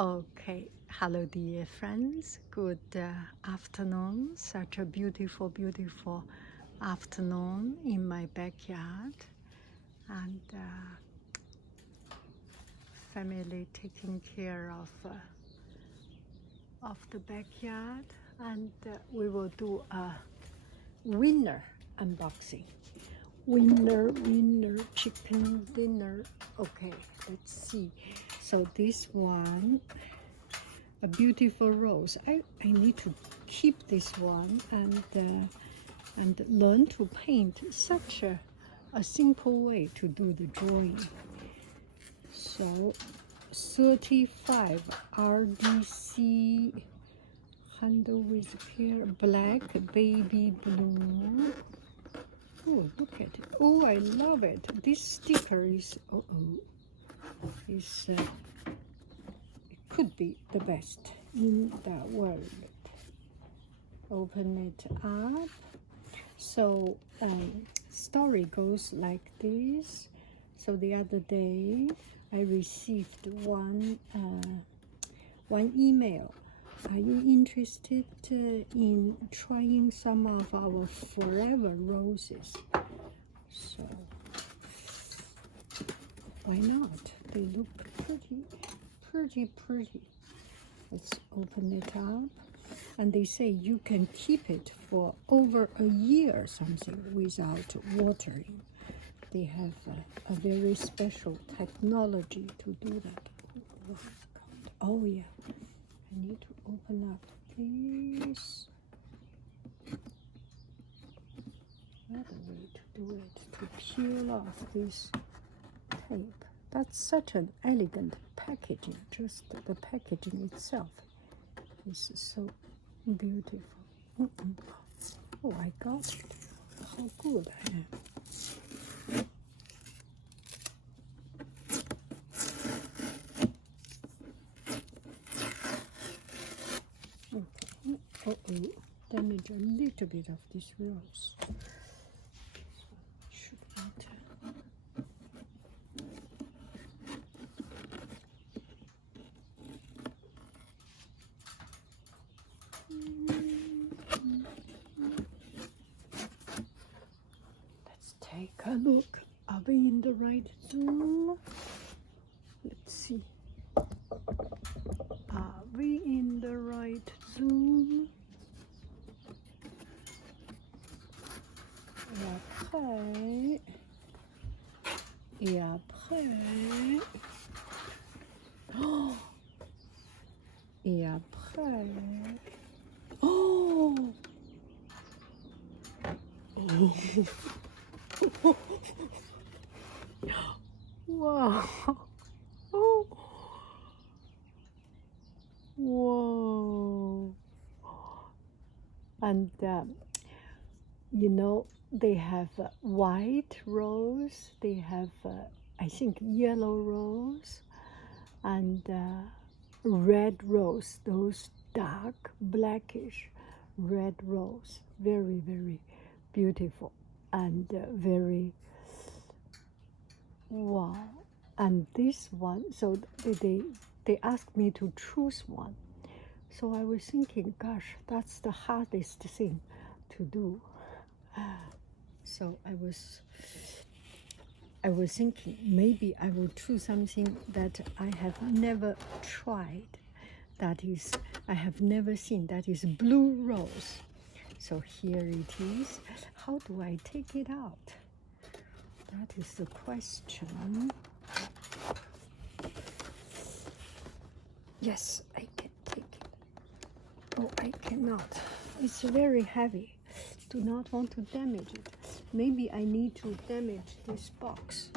Okay, hello dear friends, good afternoon. Such a beautiful, beautiful afternoon in my backyard, and family taking care of the backyard, and we will do a winner unboxing. Winner chicken dinner. Okay, let's see. So this one, a beautiful rose. I need to keep this one and learn to paint. Such a simple way to do the drawing. So 35 RDC handle with pear, black, baby blue. Oh, look at it. Oh, I love it. This sticker is it could be the best in the world. Open it up. So story goes like this. So the other day I received one email. Are you interested in trying some of our forever roses? So why not? They look pretty. Let's open it up. And they say you can keep it for over a year or something without watering. They have a very special technology to do that. Oh yeah, I need to open up this. Another way to do it, to peel off this tape. That's such an elegant packaging. Just the packaging itself is so beautiful. Oh, I got it. How good I am. Okay. Damage a little bit of this rose. Should not. Let's take a look. Are we in the right zoom? Let's see. Are we in the right zoom? Et après, oh, et après, oh, oh, wow, oh, whoa, and you know, they have white rose, they have I think yellow rose, and red rose, those dark blackish red rose, very beautiful, and very wow. And this one, so they asked me to choose one, so I was thinking, gosh, that's the hardest thing to do. So I was thinking maybe I will choose something that I have never tried, that is I have never seen, that is blue rose. So here it is. How do I take it out? That is the question. Yes, I can take it. Oh, I cannot. It's very heavy. Do not want to damage it. Maybe I need to damage this box.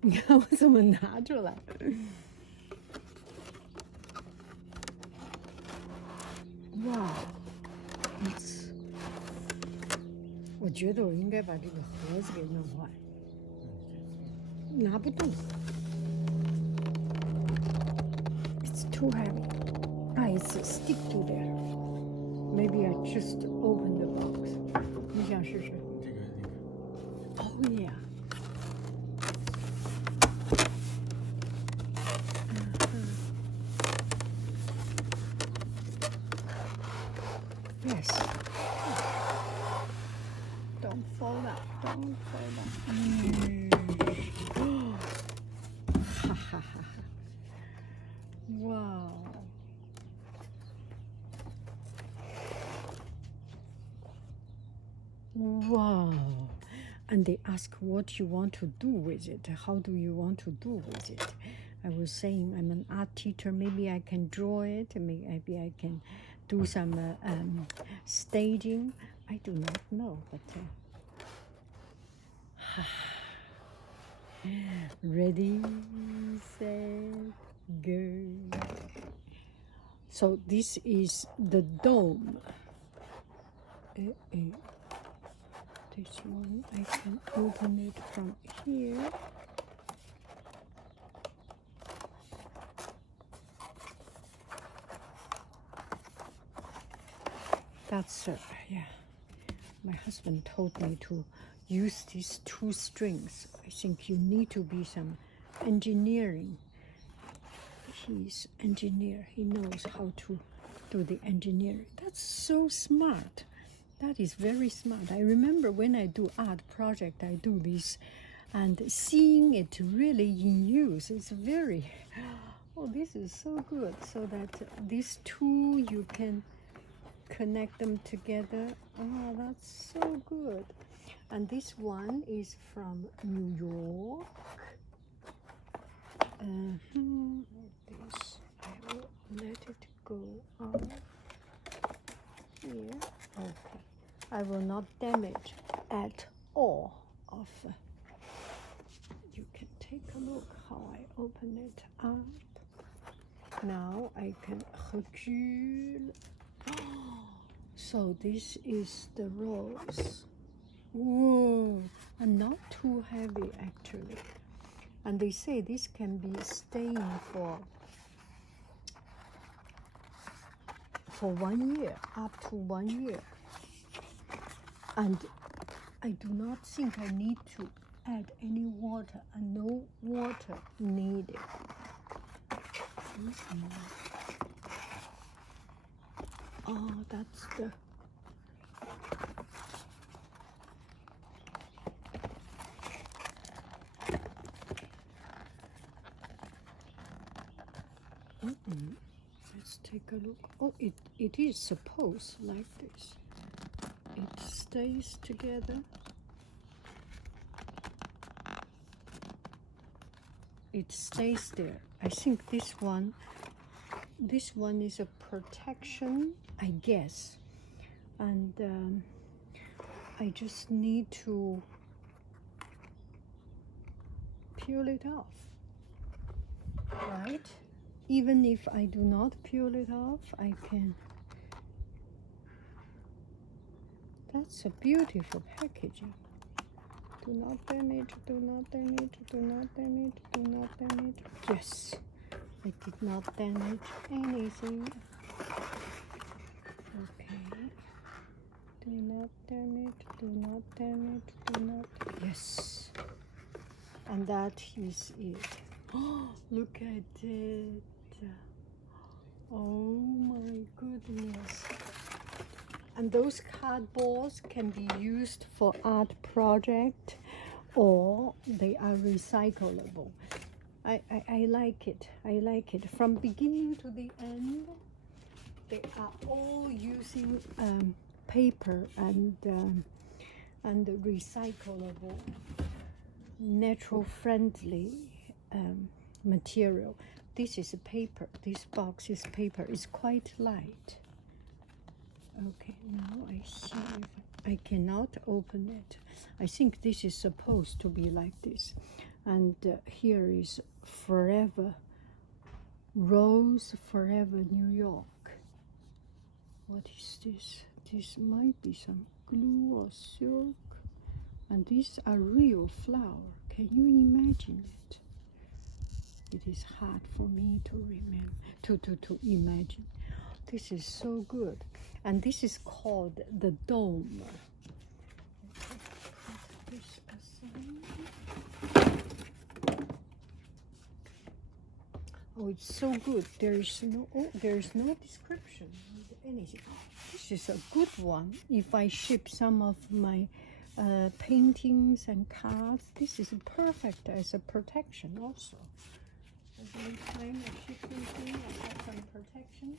你看我怎么拿出来？Wow, it's 我觉得我应该把这个盒子给弄坏，拿不动。It's too heavy. Ah, it's stick to there. Maybe I just open the box. 你想试试？这个。Oh yeah. Yes. Don't fall down. Don't fall down. Wow. Wow. And they ask what you want to do with it. How do you want to do with it? I was saying I'm an art teacher. Maybe I can draw it. Maybe I can do some staging. I do not know, but ready, set, go. So this is the dome. This one I can open it from here. That's yeah. My husband told me to use these 2 strings. I think you need to be some engineering. He's engineer. He knows how to do the engineering. That's so smart. That is very smart. I remember when I do art project, I do this, and seeing it really in use is very, oh, this is so good. So that these 2, you can connect them together. Oh, that's so good. And this one is from New York. This, I will let it go on here. Okay. I will not damage at all of. You can take a look how I open it up. Now I can recule. So this is the rose. Whoa, and not too heavy actually. And they say this can be staying for 1 year, up to 1 year. And I do not think I need to add any water, and no water needed. Oh, that's the Let's take a look. Oh, it is supposed like this. It stays together. It stays there. I think this one is a protection, I guess. And I just need to peel it off, right? Even if I do not peel it off, I can. That's a beautiful packaging. Do not damage, do not damage, do not damage, do not damage. Yes, I did not damage anything. Okay. Do not damage, do not damage, do not. Yes. And that is it. Oh, look at it. Oh my goodness. And those cardboards can be used for art project, or they are recyclable. I like it. I like it. From beginning to the end, they are all using paper and recyclable, natural friendly material. This is a paper. This box is paper. It's quite light. Okay, now I see if I cannot open it. I think this is supposed to be like this. And here is Forever, Rose Forever New York. What is this? This might be some glue or silk. And these are real flowers. Can you imagine it? It is hard for me to remember, to imagine. This is so good. And this is called the dome. Put this aside. Oh, it's so good. There is no description. anything. This is a good one. If I ship some of my paintings and cards, this is perfect as a protection also. Every time I ship something, I have some protection.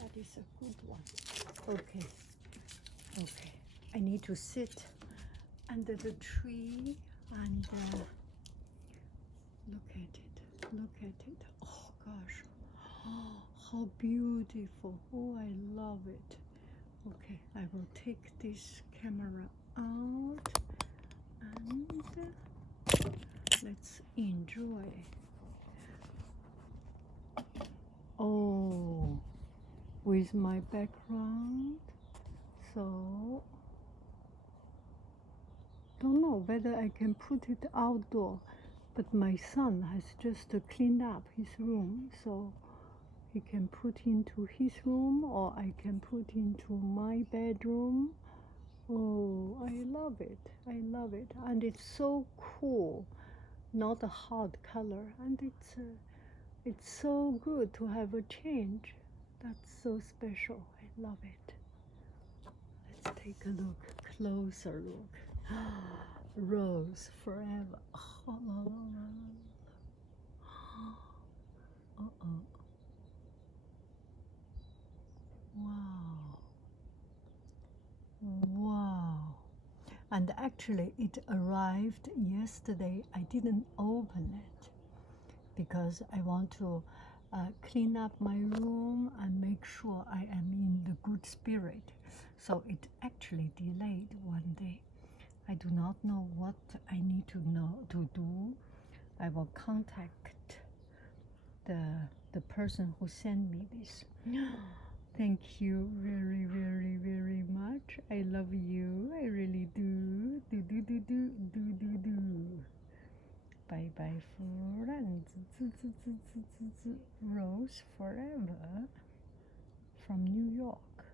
That is a good one. Okay. Okay. I need to sit under the tree and look at it. Look at it. Oh gosh. Oh, how beautiful. Oh, I love it. Okay, I will take this camera out and let's enjoy. Oh, with my background. So, don't know whether I can put it outdoor, but my son has just cleaned up his room, so he can put into his room or I can put into my bedroom. Oh, I love it. I love it. And it's so cool, not a hard color. And it's so good to have a change. That's so special. I love it. Let's take a look, closer look. Rose forever. Oh, la, la, la, la. Uh-oh. Wow. Wow. And actually it arrived yesterday. I didn't open it because I want to clean up my room and make sure I am in the good spirit. So it actually delayed one day. I do not know what I need to do. I will contact the person who sent me this. Thank you very, very, very much. I love you. I really do. Do. Bye bye, friends. Rose forever from New York.